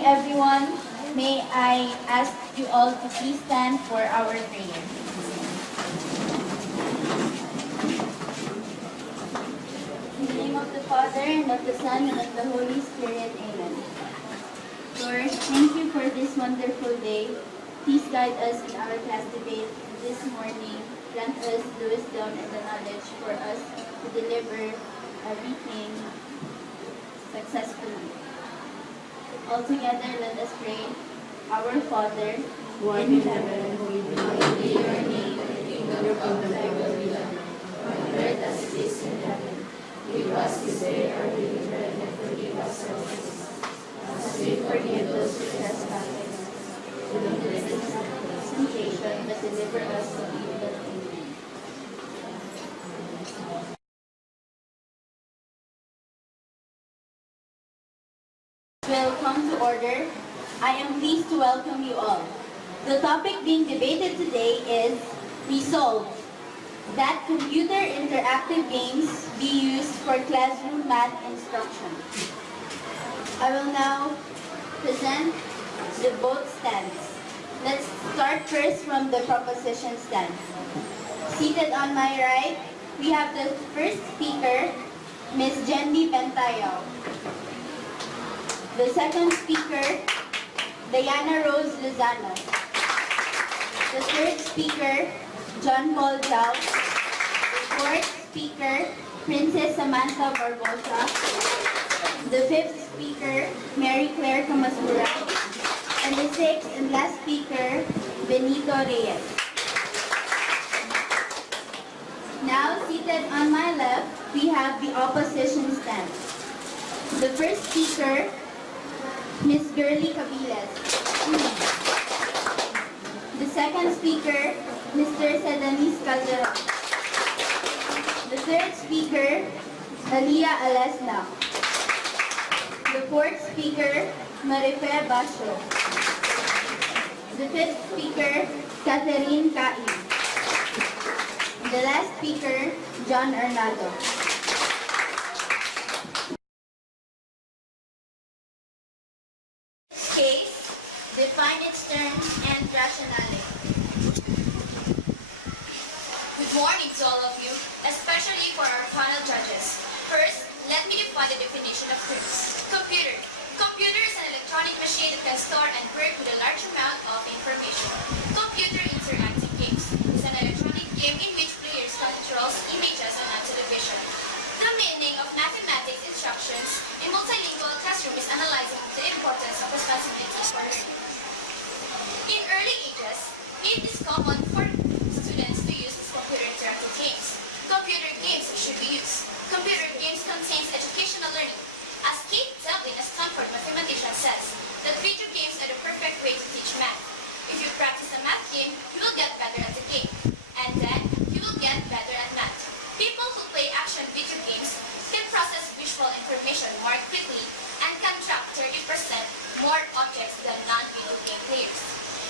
morning, everyone. May I ask you all to please stand for our prayer. In the name of the Father, and of the Son, and of the Holy Spirit. Amen. Lord, thank you for this wonderful day. Please guide us in our class debate this morning. Grant us the wisdom and the knowledge for us to deliver everything successfully. Altogether, let us pray. Our Father, who art in heaven, hallowed be your name. Your kingdom come, on earth as it is in heaven. Give us this day our daily bread, and forgive us our sins, as we forgive those who trespass against us. Do not lead us into temptation, but deliver us from evil. Amen. Will come to order. I am pleased to welcome you all. The topic being debated today is resolved that computer interactive games be used for classroom math instruction. I will now present the both stands. Let's start first from the proposition stand. Seated on my right, we have the first speaker, Ms. Jenny Bentayo. The second speaker, Diana Rose Lozano. The third speaker, John Paul Zhao. The fourth speaker, Princess Samantha Barbosa. The fifth speaker, Mary Claire Camasura. And the sixth and last speaker, Benito Reyes. Now, seated on my left, we have the opposition stand. The first speaker, Ms. Girly Cabiles. The second speaker, Mr. Sedanis Calderon. The third speaker, Alia Alesna. The fourth speaker, Marife Basho. The fifth speaker, Catherine Kai. The last speaker, John Arnado. Case, define its terms and rationale. Good morning to all of you, especially for our panel judges. First, let me define the definition of terms. Computer. Computer is an electronic machine that can store and work with a large amount of information. Computer interactive games is an electronic game in which players control images on a television. The meaning of mathematics instructions in multilingual classroom is analyzing the importance of responsibilities for learning. In early ages, it is common for students to use these computer interactive games. Computer games should be used. Computer games contains educational learning. As Kate Devlin, a Stanford mathematician, says, that video games are the perfect way to teach math. If you practice a math game, you will get better at the game. And then, you will get better at math. People who play action video games can process visual information more quickly and can track 30% more objects than non-video game players.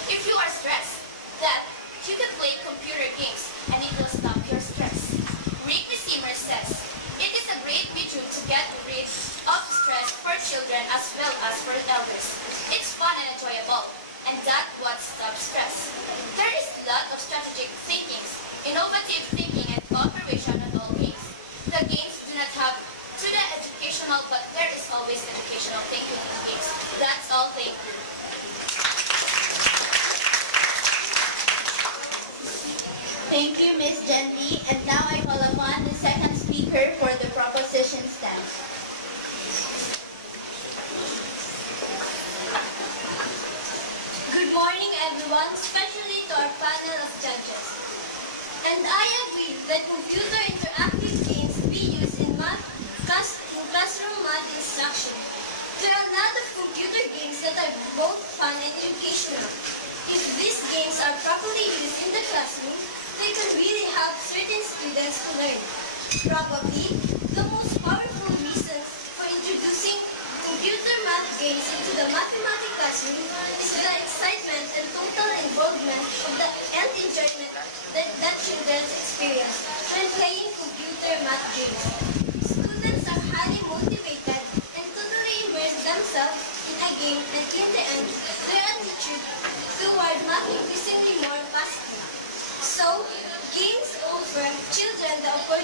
If you are stressed, then you can play computer games and it will stop your stress. Rick Misimer says, it is a great medium to get rid of stress for children as well as for elders. It's fun and enjoyable, and that's what stops stress. There is a lot of strategic thinking, innovative thinking, and cooperation on all games. The games do not have to the educational, but there is always educational thinking in games. That's all. Thank you. Thank you, Ms. Jenny. And now I call upon the second speaker for the proposition stand. Good morning, everyone, especially to our panel of judges. And I agree that computer interactive games be used in classroom math instruction. There are a lot of computer games that are both fun and educational. If these games are properly used in the classroom, they can really help certain students to learn. Probably, the most powerful reason for introducing computer math games into the mathematics classroom is the excitement and total involvement of the and enjoyment that children experience when playing computer math games. Students are highly motivated and totally immerse themselves in a game and in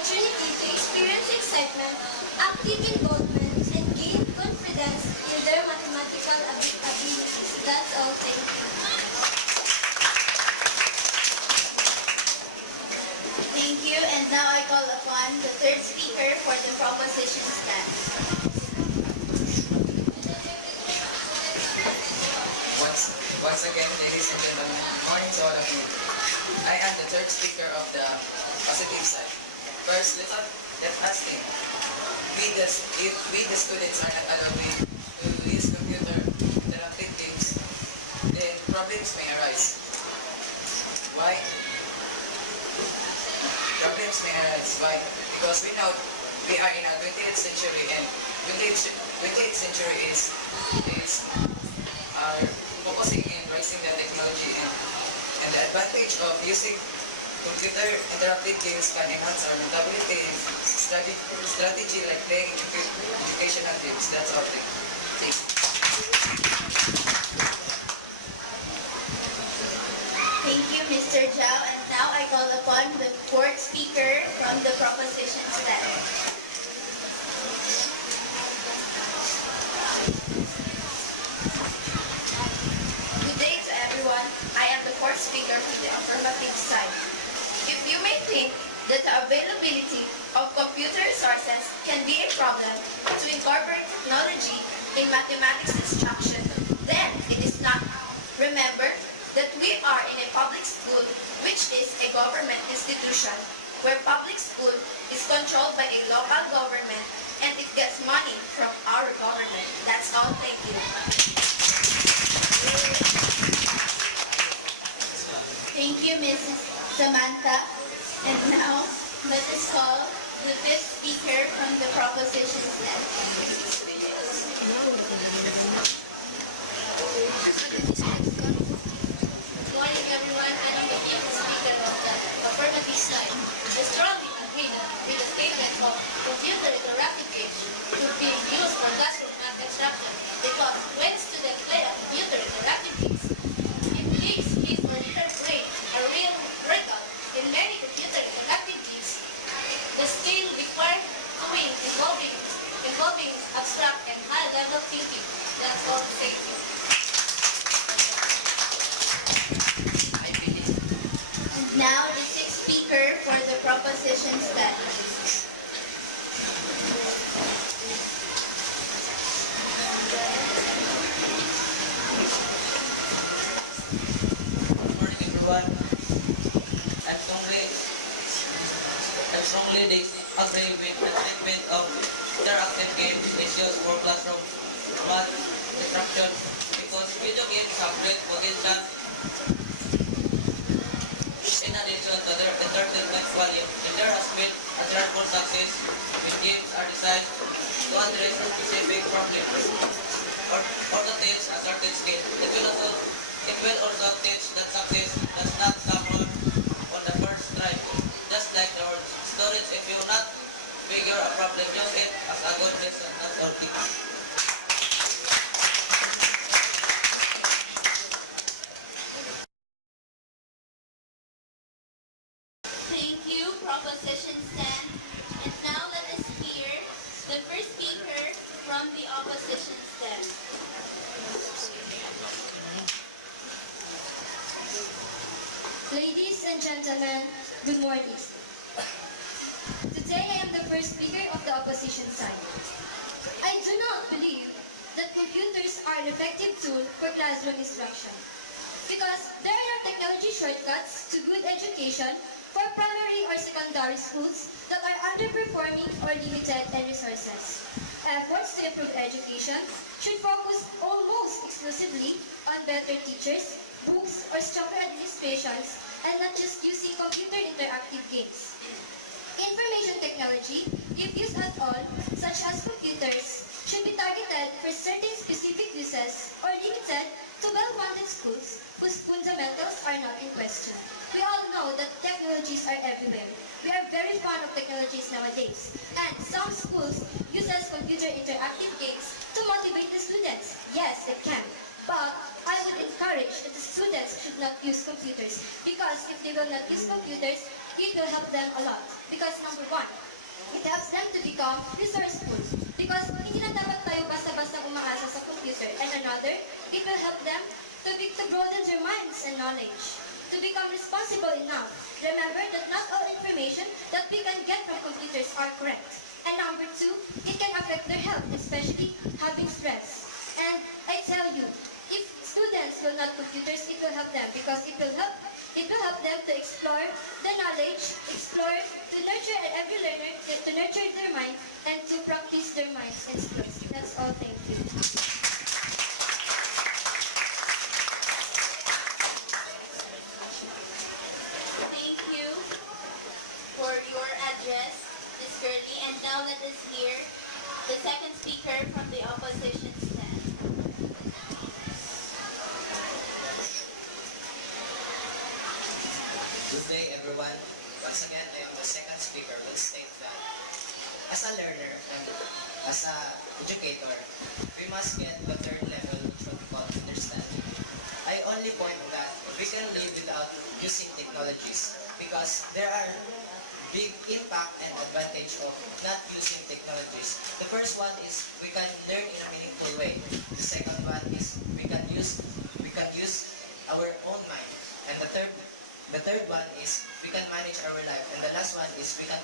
opportunity to experience excitement, active involvement, and gain confidence in their mathematical abilities. That's all. Thank you. Thank you, and now I call upon the third speaker for the proposition stance. Once again, ladies and gentlemen, good morning to all of you. I am the third speaker of the positive side. First, let us think. If we, the students, are not allowed to use computer interactive games, then problems may arise. Why? Problems may arise. Why? Because we know we are in a 20th century, and 20th century is focusing in raising the technology, and the advantage of using computer interactive games can enhance our mentality and strategy like playing educational games. That's all. Thanks. Thank you, Mr. Zhao, and now I call upon the fourth speaker from the proposition stance. Good day to everyone. I am the fourth speaker from the affirmative side. If you may think that the availability of computer resources can be a problem to incorporate technology in mathematics instruction, then it is not. Remember that we are in a public school, which is a government institution, where public school is controlled by a local government and it gets money from our government. That's all. Thank you. Thank you, Mrs. Samantha. And now, let us call the fifth speaker from the proposition stance. Good morning, everyone. I am the fifth speaker of the affirmative side. I strongly agree with the statement of computer interactive games to be used for classroom math instruction, because when students play a computer interactive games, it makes his or her brain a real workout. In many computer interactive games, the skill required doing involving abstract and high-level thinking. That's all. Thank you. And now, the sixth speaker for the proposition stance. Good morning, everyone. I strongly agree with the statement of interactive games is used for classroom math instruction, because video games have great potential in addition to their entertainment value. And there has been a dreadful success when games are designed to address a specific problem or to teach a certain skill. It will also teach that success does not come on the first try. Just like the word storage, if you not figure a problem, use it as a good lesson. That's all. Thank you, proposition stand. And now let us hear the first speaker from the opposition stand. Ladies and gentlemen, good morning. Today I am the first speaker of the opposition side. I do not believe that computers are an effective tool for classroom instruction, because there are no technology shortcuts to good education for primary or secondary schools that are underperforming or limited in resources. Efforts to improve education should focus almost exclusively on better teachers, books, or stronger administrations, and not just using computer interactive games. Information technology, if used at all, such as computers, should be targeted for certain specific uses or limited to well-funded schools whose fundamentals are not in question. We all know that technologies are everywhere. We are very fond of technologies nowadays, and some schools uses computer interactive games to motivate the students. Yes, it can. But I would encourage that the students should not use computers, because if they will not use computers, it will help them a lot. Because number one, It helps them to become resourceful because hindi lang dapat tayo basta-basta umaasa sa computer. And another, it will help them to broaden their minds and knowledge, to become responsible enough. Remember that not all information that we can get from computers are correct. And number two, it can affect their health, especially having stress. And I tell you, if students will not computers, it will help them because it will help them to explore the knowledge, to nurture every learner, to nurture their mind, and to practice their minds and skills. That's all. Thank you. Thank you for your address, Ms. Curly. And now let us hear the second speaker from the opposition stand. Good day, everyone. Once again, I am the second speaker will state that as a learner and as a educator, we must get the third level, which what we call understanding. I only point that we can live without using technologies because there are big impact and advantage of not using technologies. The first one is we can learn in a meaningful way. The second one is we can use our own mind. And the third one is we can manage our life. And the last one is we can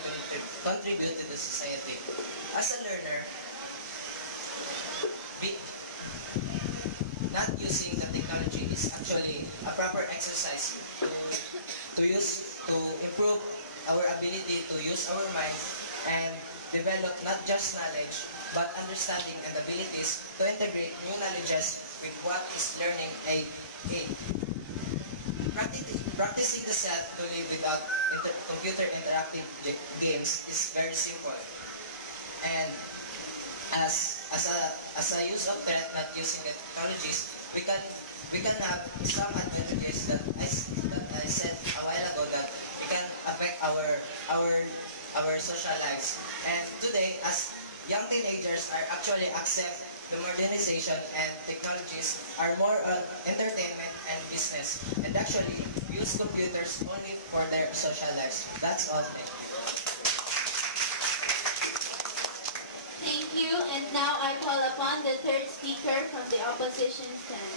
contribute to the society. As a learner, not using the technology is actually a proper exercise to improve our ability to use our mind and develop not just knowledge but understanding and abilities to integrate new knowledges with what is learning a practicing the self to live without computer interactive games is very simple. And as a use of threat not using the technologies, we can have some advantages that I said a while ago that we can affect our social lives. And today, as young teenagers are actually accept the modernization and technologies are more on entertainment and business, and actually use computers only for their social lives. That's all. Thank you. And now I call upon the third speaker from the opposition stand.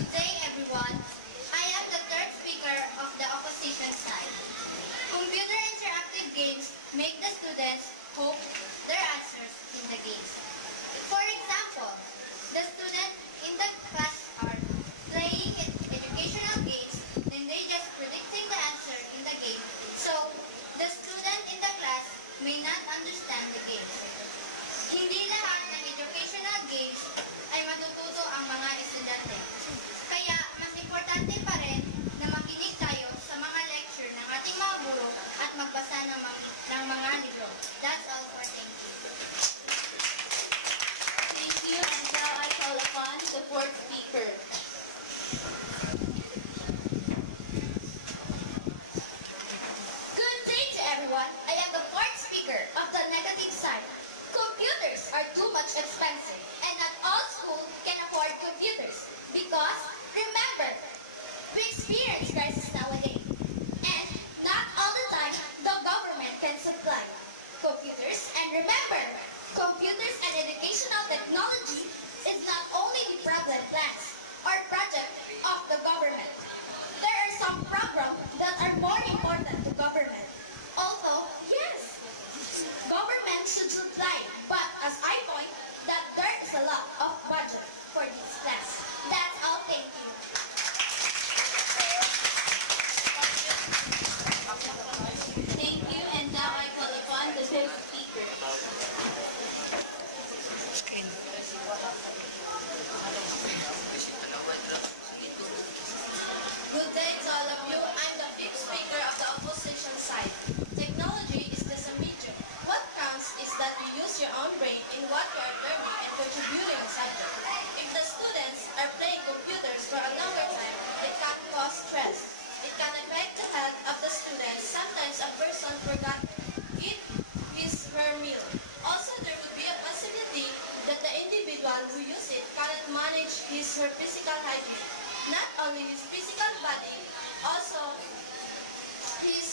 Good day, everyone. I am the third speaker of the opposition side. Computer interactive games make the students hope their answers in the games. For example, the student in the class are playing educational games, then they just predicting the answer in the game. So, the student in the class may not understand the game. Hindi lahat ng educational games ay matututo ang mga estudyante. Kaya, mas importante pa rin na makinig tayo sa mga lecture ng ating mga guro at magbasa ng mga libro. That's all for thank you. Thank you. And now I call upon the fourth speaker. Good day to everyone. I am the fourth speaker of the negative side. Computers are too much expensive and not all schools can afford computers because, remember, we experience crisis nowadays and not all the time the government can supply computers. And remember, computers and educational technology is not only the problem plans or project of the government. There are some programs that are more important to government. Although, yes, government should supply, but as I point, that there is a lot of budget for this class. That's all, thank you. Thank you. And now I call upon the fifth speaker. Good day to all of you. I'm the fifth speaker of the opposition side. Technology is just a medium. What counts is that you use your own brain in what you are learning and contributing a subject. If the students are playing computers for a longer time, it can cause stress. It can affect the health of the students. Sometimes a person forgot eat his her meal. Also, there could be a possibility that the individual who uses it cannot manage his her physical hygiene. Not only his physical body, also his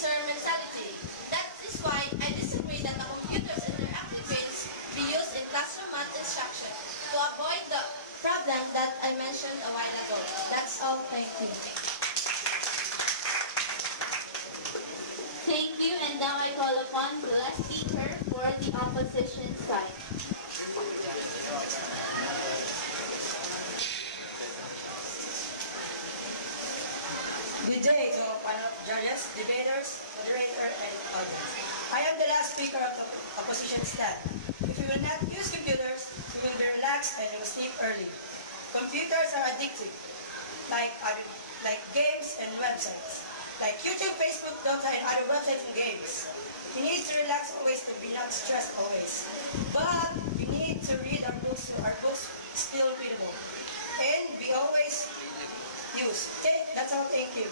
Exactly. That is why I disagree that the computers and interactive grades be used in classroom math instruction to avoid the problem that I mentioned a while ago. That's all. Thank you. Thank you, and now I call upon the last speaker for the opposition side. Good day to our panel of judges, debaters, moderator, and audience. I am the last speaker of the opposition side. If we will not use computers, we will be relaxed and we will sleep early. Computers are addictive, like games and websites, like YouTube, Facebook, Dota, and other websites and games. We need to relax always to be not stressed always. But we need to read our books so our books still readable. And we always use. Okay, that's all. Thank you.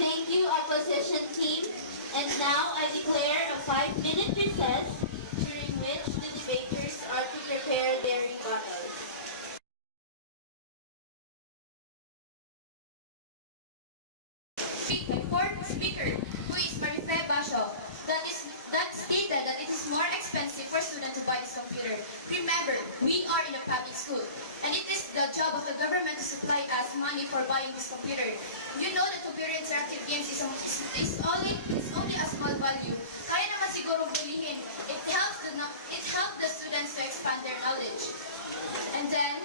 Thank you, opposition team. And now I declare a 5-minute recess during which the debaters are to prepare their rebuttals. My fourth speaker, who is Marife Basho, that stated that it is more expensive for students to buy this computer. Remember, we are in a public school, and it is the job of the government to supply us money for buying this computer. You know that computer interactive games is only a small value. Kaya naman siguro bilihin. It helps the students to expand their knowledge. And then,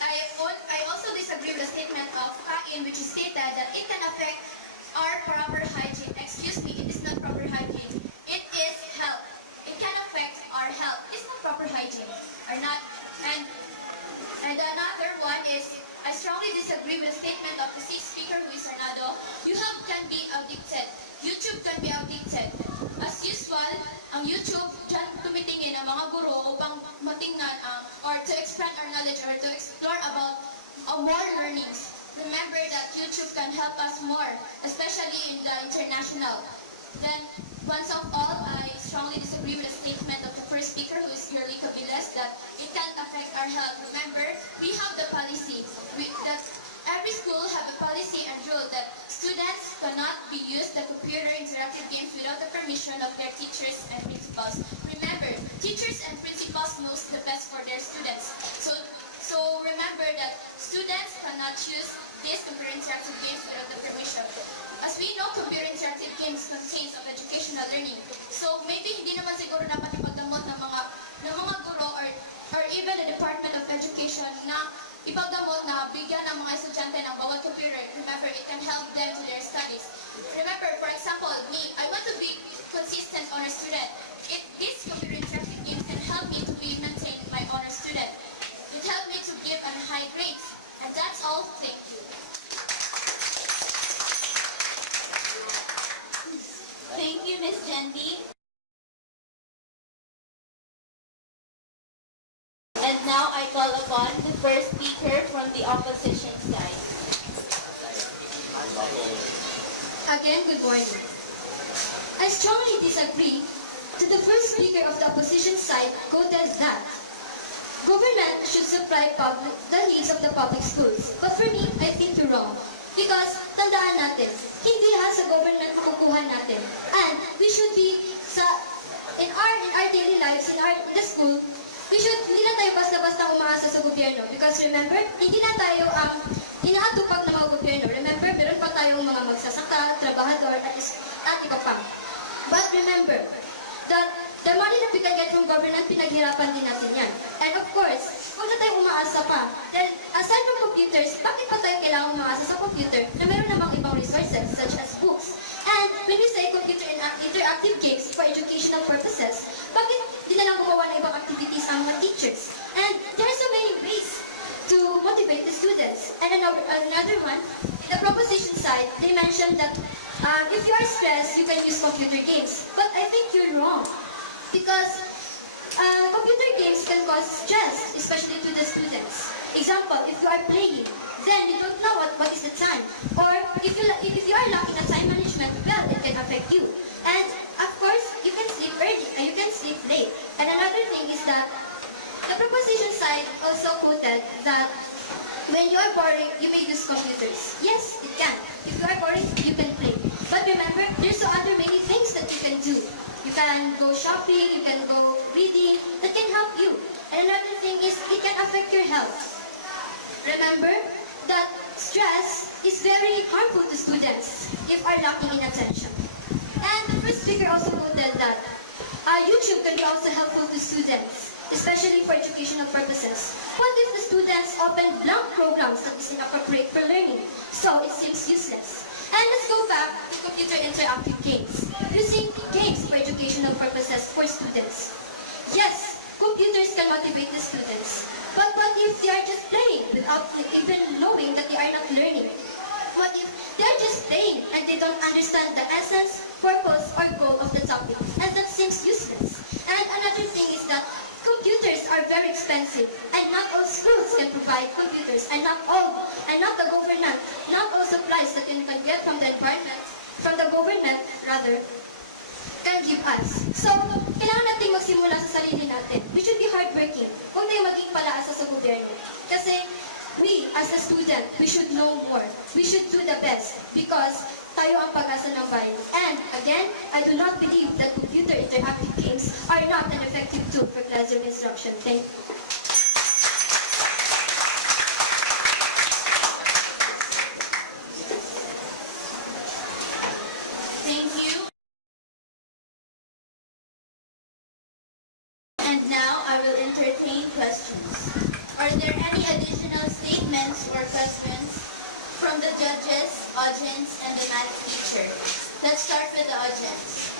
I also disagree with the statement of Kain, which is stated that it can affect our proper hygiene. Excuse me, it is not proper hygiene. It is health. It can affect our health. It's not proper hygiene. Or not. And another one is, I strongly disagree with the statement of the sixth speaker, who is Arnado. Can be addicted. YouTube can be addicted. As usual, ang YouTube, dyan tumitingin ang mga guro upang matingnan or to expand our knowledge or to explore about more learnings. Remember that YouTube can help us more, especially in the international. Then, once of all, I strongly disagree with the statement of the first speaker, who is Yurli Cabiles, that it can affect our health. Remember, we have the policy that every school have a policy and rule that students cannot be used the computer interactive games without the permission of their teachers and principals. Remember, teachers and principals knows the best for their students. So remember that students cannot use these computer interactive games without the permission. As we know, computer interactive games contains of educational learning. So maybe hindi naman siguro dapat ipagdamot ng mga guro or even the Department of Education na ipagdamot na bigyan ng mga estudyante ng bawat computer. Remember, it can help them to their studies. Remember, for example, me, I want to be consistent honor student. This computer interactive games can help me to be maintained my honor student. It helped me to give a high grades. And that's all. Thank you. Thank you, Ms. Jendi. And now I call upon the first speaker from the opposition side. Again, good morning. I strongly disagree to the first speaker of the opposition side quoted that government should supply the needs of the public schools. But for me, I think you're wrong. Because, tandaan natin, hindi sa government makukuha natin. And we should be, in our daily lives, in the school, hindi na tayo basta-basta umaasa sa gobyerno. Because remember, hindi na tayo ang inaatupag ng mga gobyerno. Remember, meron pa tayong mga magsasaka, trabahador, at iba pa. But remember, that the money that we can get from government, pinaghirapan din natin yan. And of course, huwag na tayong umaasa pa. Then, aside from computers, bakit pa tayo kailangan umaasa sa computer na meron namang ibang resources such as books? And when we say computer and interactive games for educational purposes, bakit di na lang gumawa ng ibang activities ang mga teachers? And there are so many ways to motivate the students. And another one, the proposition side, they mentioned that if you are stressed, you can use computer games. But I think you're wrong. Because computer games can cause stress, especially to the students. Example, if you are playing, then you don't know what is the time. Or if you are lacking in time management, well, it can affect you. And of course, you can sleep early and you can sleep late. And another thing is that The proposition side also quoted that when you are boring, you may use computers. Yes, it can. If you are boring, you can play. But remember, there's so other many things that you can do. You can go shopping, you can go reading, that can help you. And another thing is, it can affect your health. Remember that stress is very harmful to students if are lacking in attention. And the first speaker also noted that YouTube can be also helpful to students, especially for educational purposes. What if the students open blank programs that is inappropriate for learning? So it seems useless. And let's go back to computer interactive games, using games for educational purposes for students. Yes, computers can motivate the students, but what if they are just playing without even knowing that they are not learning? What if they are just playing and they don't understand the essence, purpose, or goal of the topic, and that seems useless? And another thing is that computers are very expensive, and not all schools can provide computers, and not the government, not all supplies that you can get from the environment, from the government rather, can give us. So, kailangan natin magsimula sa sarili natin. We should be hardworking. Huwag tayo maging palaasa sa gobyerno. Kasi, we, as a student, we should know more. We should do the best because tayo ang pag-asa ng bayan. And again, I do not believe that computer interactive games are not an effective tool for classroom instruction. Thank you. Thank you. And now I will entertain questions. Are there any additional statements or questions from the judges, audience, and the math teacher? Let's start with the audience.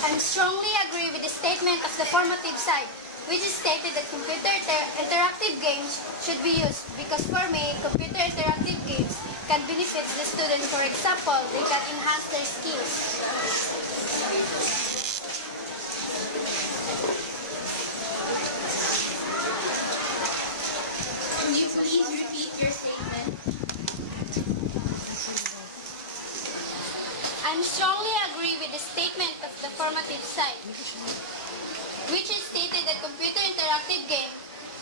I strongly agree with the statement of the formative side, which is stated that computer interactive games should be used because for me, computer interactive games can benefit the students. For example, they can enhance their skills. Can you please repeat your statement? I strongly agree with the statement of the formative side, which is stated that computer interactive game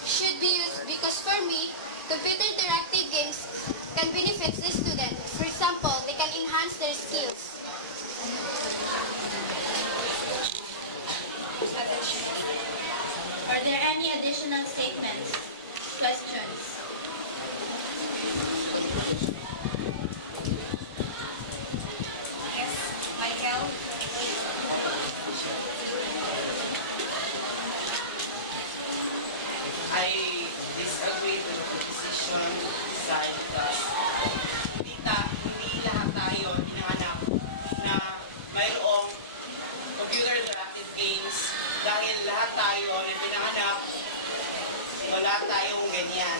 should be used because for me, computer interactive games can benefit the student. For example, they can enhance their skills. Are there any additional statements, questions? Yes, Michael. I disagree with the proposition side because hindi lahat tayo pinanganak na mayroong computer interactive games dahil lahat tayo na pinanganak wala tayong ganyan.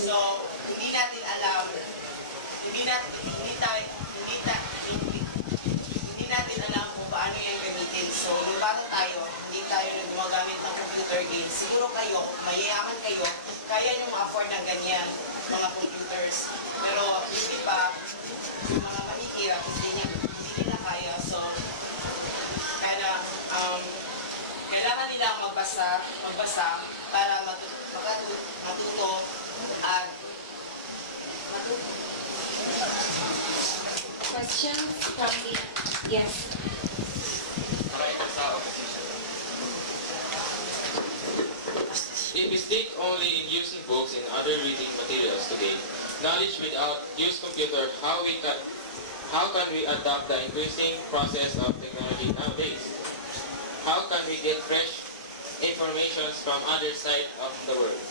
So, hindi natin alam, hindi natin alam kung paano yan gamitin. So, nung bago tayo, hindi tayo gumagamit ng computer games. Siguro kayo, mayayaman kayo, kaya nyo ma-afford ng ganyan mga computers. Pero yung iba, yung mga mahihirap, hindi nila kaya. So, kailangan nila magbasa para matuto at matuto. Questions from the yes. If we stick only in using books and other reading materials today, knowledge without use computer, how can we adapt the increasing process of technology nowadays? How can we get fresh information from other side of the world?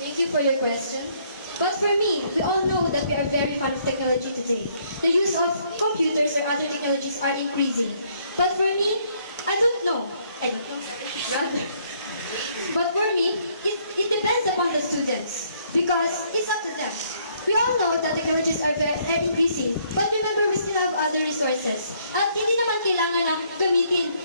Thank you for your question. But for me, we all know that we are very fond of technology today. The use of computers or other technologies are increasing. But for me, I don't know. Rather. But for me, it depends upon the students because it's up to them. We all know that technologies are very increasing, but remember we still have other resources. At hindi kailangan na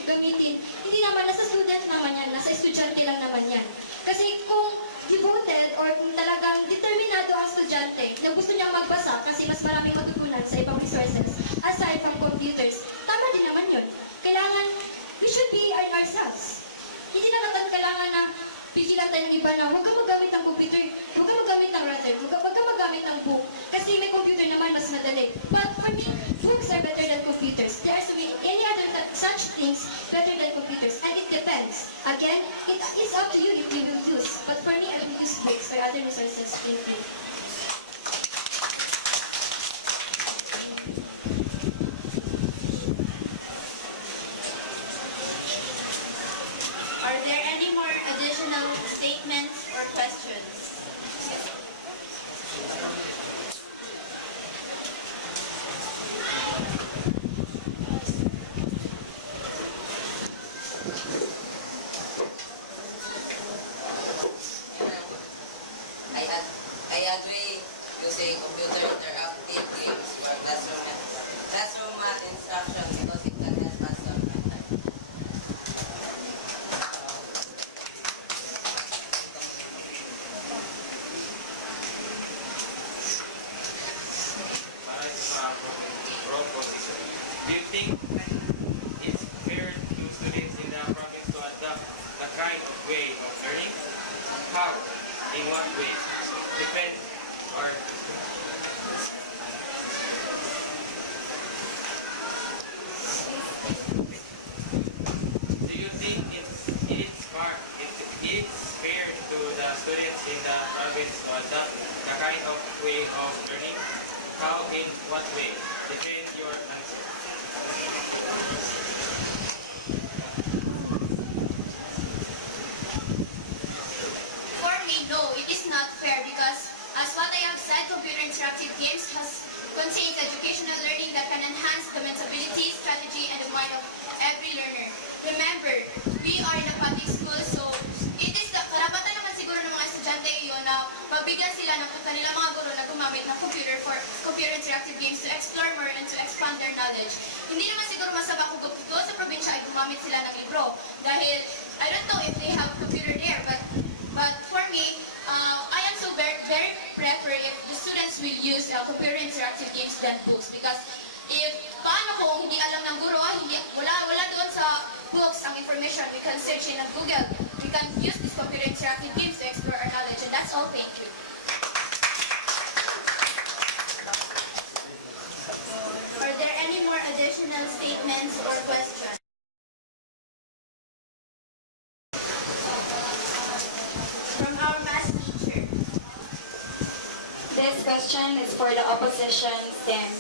gamitin. Hindi naman, nasa student naman yan, nasa estudyante lang naman yan. Kasi kung devoted or kung talagang determinado ang estudyante na gusto niyang magbasa kasi mas maraming matutunan sa ibang resources aside from computers, tama din naman yun. Kailangan, we should be ourselves. Hindi na naman kailangan na pigilan tayo ng iba na huwag kang magamit ng computer, huwag kang magamit ng router, huwag kang magamit ng book. Kasi may computer naman, mas madali. But for me, books are better than computers. There are so many any other such things better than computers. And it depends. Again, it is up to you if you will use. But for me, I will use books or other resources. Thank you. Are there any more additional statements or questions? I agree using computer interactive games for classroom math instruction because it can help us learn. Para sa proposition, do you think it's fair to students in the province to adopt the kind of way of learning? How? In what way? Depends or do you think it's fair to the students in the province to adopt the kind of way of learning? How? In what way? Depend your answer. For me, no, it is not fair because, as what I have said, computer interactive games contains educational learning that can enhance the mental ability, strategy, and the mind of every learner. Remember, we are in a public school, so it is the karapatan naman siguro ng mga estudyante yun na mabigyan sila ng kanilang mga guro na gumamit ng computer for computer interactive games to explore more and to expand their knowledge. Hindi naman siguro masama kung doon sa probinsya ay gumamit sila ng libro dahil I don't know if they have computer there, but for me, I am so very prefer if the students will use computer interactive games than books because if paano kung hindi alam ng guro, wala doon sa books ang information, we can search in Google. We can use these computer interactive games to explore our knowledge, and that's all. Thank you. Are there any more additional statements or questions? From our math teacher. This question is for the opposition STEM.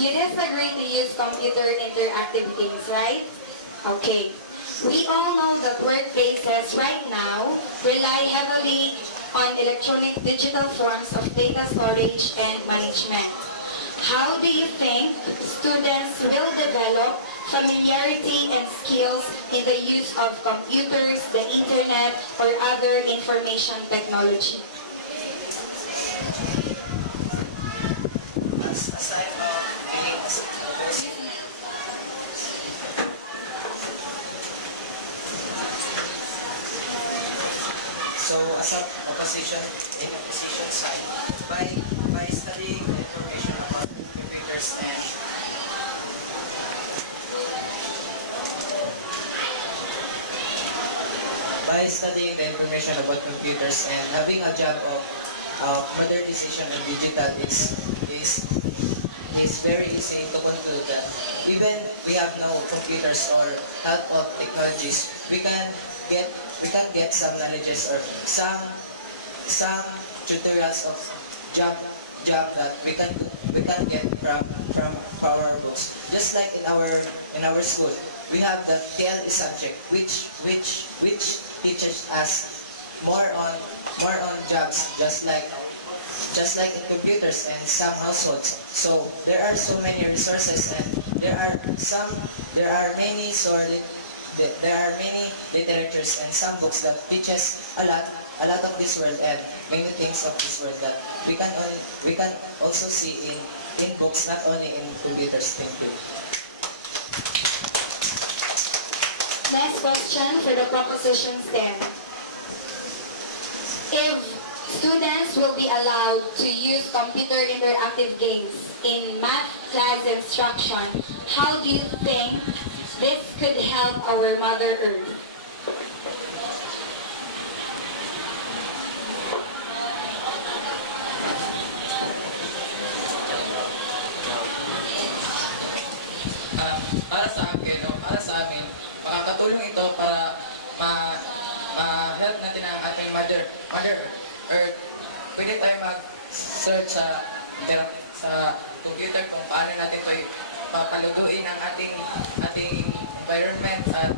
You disagree to use computer interactive games, right? Okay. We all know that workplaces right now rely heavily on electronic digital forms of data storage and management. How do you think students will develop familiarity and skills in the use of computers, the internet, or other information technology? Aside games, so as an opposition side, by studying the information about computers and having a job of modernization and digital is very easy to conclude that even we have no computers or help of technologies, we can get some knowledges or some tutorials of job that we can get from our books. Just like in our school, we have the TLE subject which teaches us more on jobs, just like in computers and some households. So there are so many resources and there are many literatures and some books that teaches a lot of this world and many things of this world that we can also see in books, not only in computers. Thank you. question for the proposition stand. If students will be allowed to use computer interactive games in math class instruction, how do you think this could help our Mother Earth? Para sa akin o para sa amin, makakatulong ito para ma-help natin ang ating Mother Earth. Pwede tayo mag-search sa computer kung paano natin ito papalutuin ang ating environment at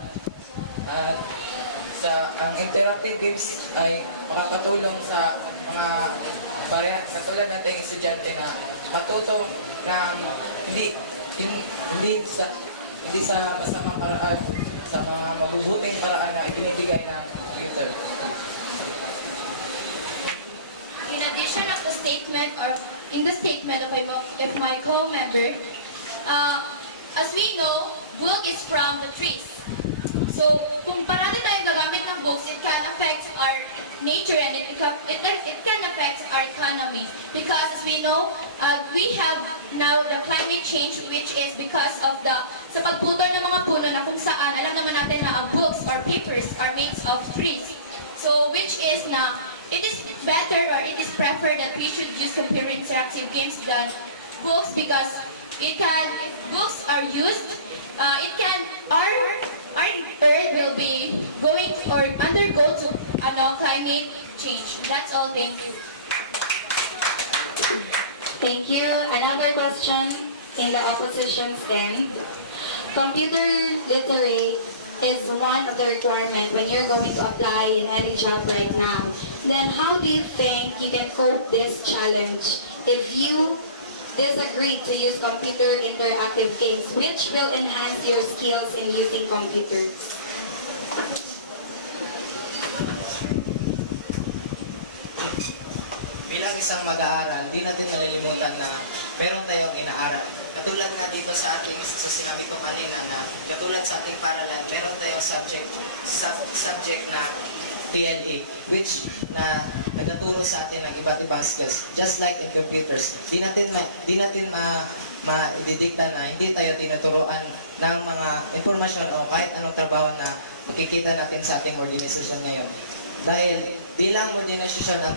ang interactive games ay makakatulong sa mga katulad nating estudyante na matuto ng hindi sa masamang paraan, sa mga mabubuting paraan na ibinibigay ng computer. In addition of the statement or in the statement of my co-member, as we know, book is from the trees. So, kung parati tayong gagamit ng books, it can affect our nature and it can affect our economy. Because as we know, we have now the climate change, which is because of sa pagputol ng mga puno na kung saan, alam naman natin na books or papers are made of trees. So, which is na, it is better or it is preferred that we should use computer interactive games than books because if books are used, our Earth will be going or undergo to climate change. That's all. Thank you. Thank you. Another question in the opposition stand. Computer literate is one of the requirements when you're going to apply in any job right now. Then how do you think you can cope this challenge if you disagree to use computer interactive games, which will enhance your skills in using computers? Bilang isang mag-aaral, di natin malilimutan na meron tayong inaaral. Katulad nga dito sa ating sa sinabi ko kanina na katulad sa ating paralan, meron tayong subject na TLE, which na nagtuturo sa atin ng iba't ibang skills. Just like in computers, di natin ma-didikta na hindi tayo tinuturoan ng mga informasyon o kahit anong trabaho na makikita natin sa ating organisasyon ngayon. Dahil di lang organisasyon ang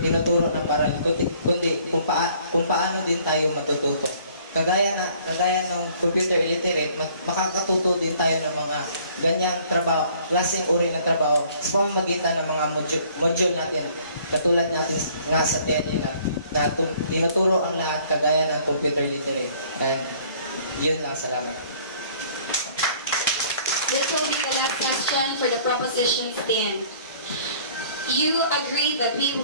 tinuturo ng paralan, kundi kung paano din tayo matututo. Kagaya ng computer illiterate, makakatuto din tayo ng mga ganyang trabaho, klaseng uri ng trabaho sa pamamagitan ng mga module natin, katulad natin nga sa TLE na tinuturo ang lahat kagaya ng computer literate. And yun lang, salamat. This will be the last question for the proposition stand. You agree that we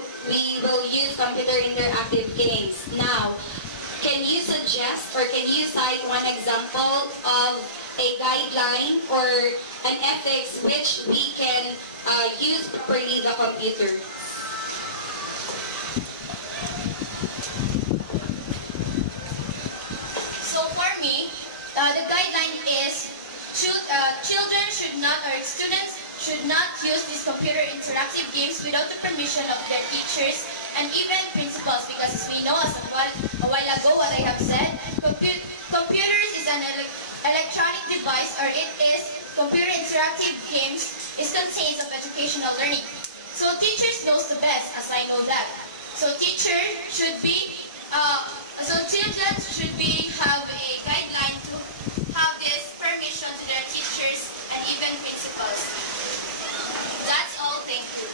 will use computer interactive games. Now, can you suggest or can you cite one example of a guideline or an ethics which we can use properly the computer? So for me, the guideline is children should not or students should not use these computer interactive games without the permission of their teachers and even principals, because as we know, as a while ago what I have said, computers is an electronic device, or it is computer interactive games is contains of educational learning. So teachers knows the best, as I know that. So children should have a guideline to have this permission to their teachers and even principals. That's all. Thank you.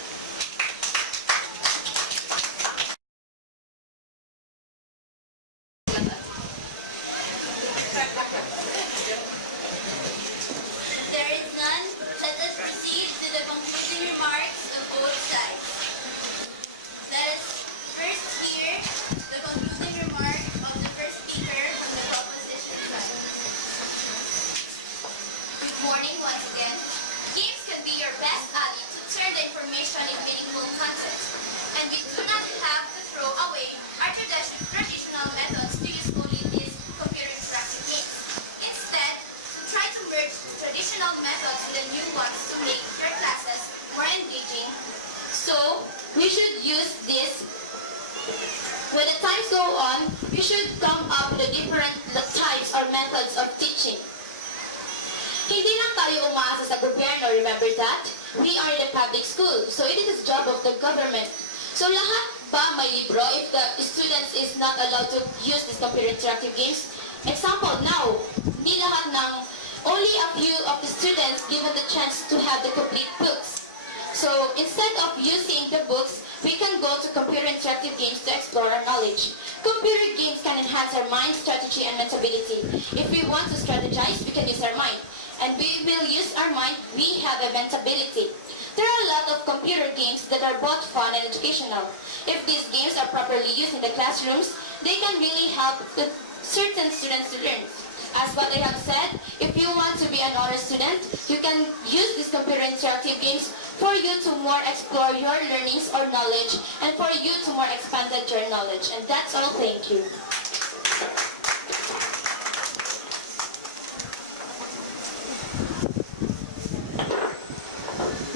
There is none. Let us proceed to the concluding remarks of both sides. Let us first hear the concluding remark of the first speaker on the proposition side. Good morning once again. Games can be your best ally to turn the information in meaningful content. And we do not have to throw away our traditional methods to use only these computer interactive games. Instead, to try to merge traditional traditional methods to the new ones to make your classes more engaging. So, we should use this. When the times go on, we should come up with different types or methods of teaching. Hindi lang tayo umaasa sa gobyerno, remember that? We are in a public school, so it is the job of the government. So lahat ba may libro if the students is not allowed to use these computer interactive games? Example, now, hindi lahat ng, only a few of the students given the chance to have the complete books. So instead of using the books, we can go to computer interactive games to explore our knowledge. Computer games can enhance our mind, strategy, and mental ability. If we want to strategize, we can use our mind. And we will use our mind, we have a mental ability. There are a lot of computer games that are both fun and educational. If these games are properly used in the classrooms, they can really help the certain students to learn. As what I have said, if you want to be an honor student, you can use these computer interactive games for you to more explore your learnings or knowledge and for you to more expand your knowledge. And that's all. Thank you.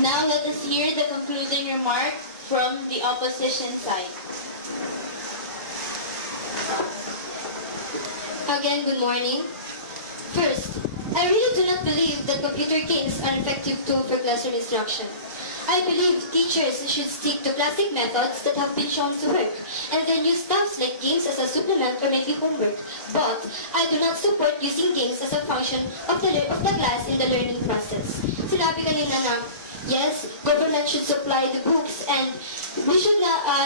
Now let us hear the concluding remark from the opposition side. Again, good morning. First, I really do not believe that computer games are an effective tool for classroom instruction. I believe teachers should stick to classic methods that have been shown to work, and then use stuff like games as a supplement or maybe homework. But I do not support using games as a function of the class in the learning process. Sinabi kanina na, yes, government should supply the books, and we should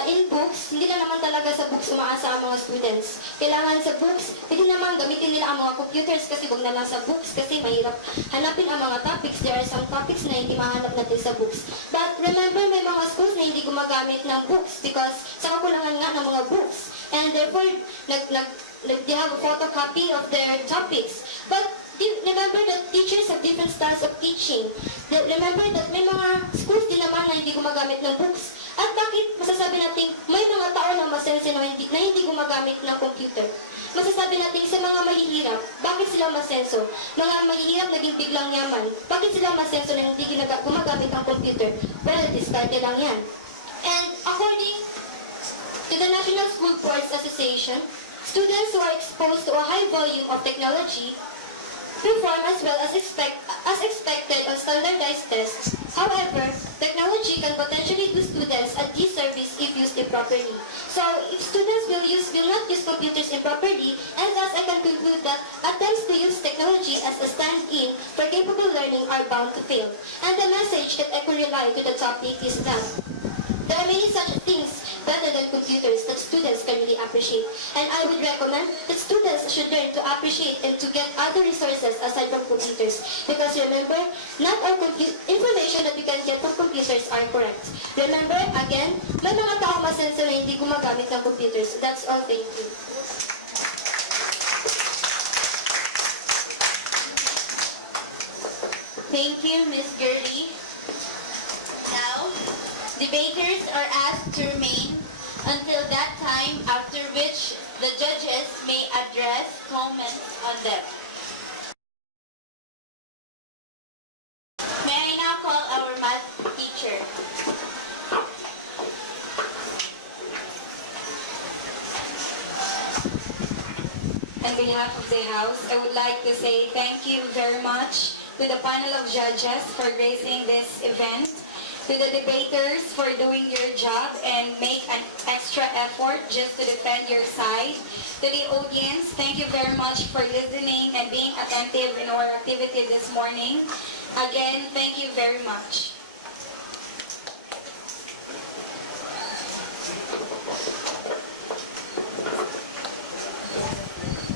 in books, hindi na naman talaga sa books umaasa ang mga students. Kailangan sa books, hindi naman gamitin nila ang mga computers kasi wag na lang sa books kasi mahirap hanapin ang mga topics. There are some topics na hindi mahanap natin sa books. But remember, may mga schools na hindi gumagamit ng books because sa kakulangan nga ng mga books. And therefore, they have a photocopy of their topics. But remember that teachers have different styles of teaching. Remember that may mga schools din naman na hindi gumagamit ng books. At bakit masasabi natin may mga tao na masense na hindi gumagamit ng computer? Masasabi natin sa mga mahihirap, bakit sila masenso? Mga mahihirap naging biglang yaman, bakit sila masenso na hindi gumagamit ng computer? Well, diskarte lang yan. And according to the National School Boards Association, students who are exposed to a high volume of technology perform as well as expected on standardized tests. However, technology can potentially do students a disservice if used improperly. So, if students will not use computers improperly, and thus I can conclude that attempts to use technology as a stand-in for capable learning are bound to fail. And the message that I could rely to the topic is that there are many such things better than computers that students can really appreciate. And I would recommend that students should learn to appreciate and to get other resources aside from computers. Because remember, not all information that you can get from computers are correct. Remember, again, may mga tao masenso na hindi gumagamit ng computers. That's all. Thank you. Thank you, Ms. Gurley. Now, debaters are asked to remain until that time, after which the judges may address comments on them. May I now call our math teacher. On behalf of the House, I would like to say thank you very much to the panel of judges for gracing this event, to the debaters for doing your job and make an extra effort just to defend your side. To the audience, thank you very much for listening and being attentive in our activity this morning. Again, thank you very much.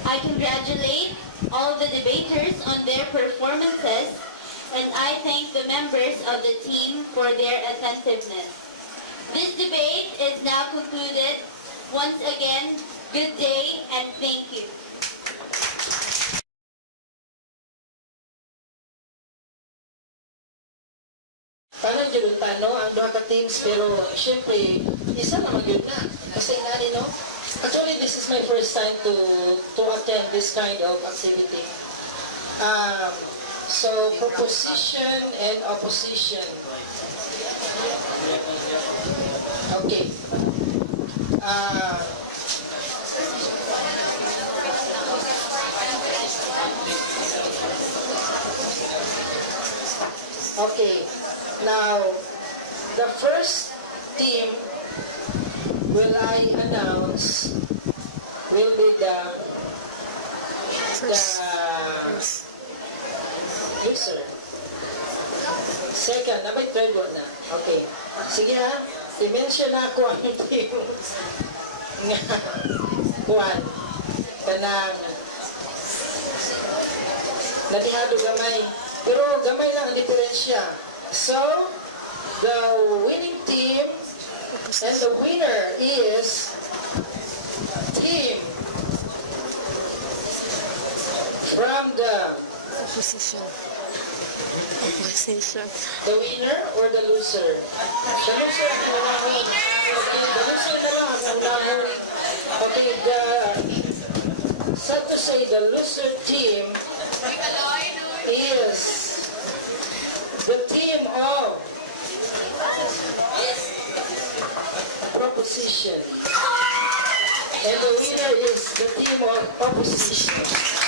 I congratulate all the debaters on their performances, and I thank the members of the team for their attentiveness. This debate is now concluded. Once again, good day and thank you. Parang yun, ang duha ka teams, pero syempre, isa naman yun na. Kasi nani, no? Actually, this is my first time to attend this kind of activity. So, proposition and opposition. Okay. Okay. Now, the first team will I announce will be the user. Second, na may third one na. Okay. Sige ha, i-mention na ako ang team nga kuhan kanang natihado gamay. Pero gamay lang ang diferensya. So, the winning team and the winner is team from the Opposition. the winner or the loser? The loser ang unahon. Okay, the loser na lang ang unahon. Okay, sad to say, the loser team is the team of proposition. And the winner is the team of opposition.